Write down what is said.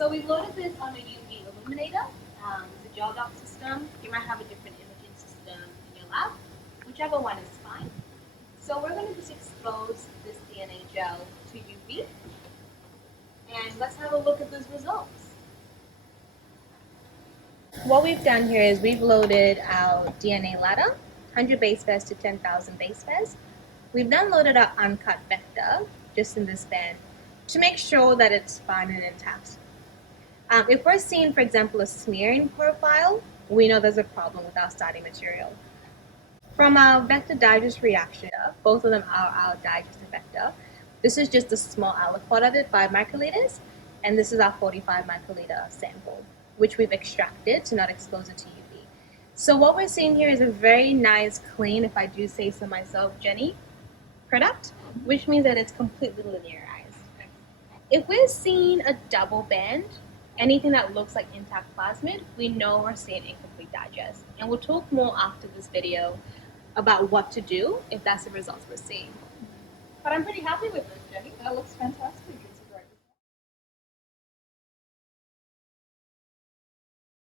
So we've loaded this on a UV illuminator. It's a gel dot system. You might have a different imaging system in your lab, whichever one is fine. So we're going to just expose this DNA gel to UV, and let's have a look at those results. What we've done here is we've loaded our DNA ladder, 100 base pairs to 10,000 base pairs. We've then loaded our uncut vector, just in this band, to make sure that it's fine and intact. If we're seeing, for example, a smearing profile, we know there's a problem with our starting material. From our vector digest reaction, both of them are our digested vector. This is just a small aliquot of it, 5 microliters, and this is our 45 microliter sample, which we've extracted to not expose it to UV. So what we're seeing here is a very nice, clean, if I do say so myself, Jenny, product, which means that it's completely linearized. If we're seeing a double band, anything that looks like intact plasmid, we know we're seeing incomplete digest. And we'll talk more after this video about what to do if that's the results we're seeing. But I'm pretty happy with this, Jenny. That looks fantastic.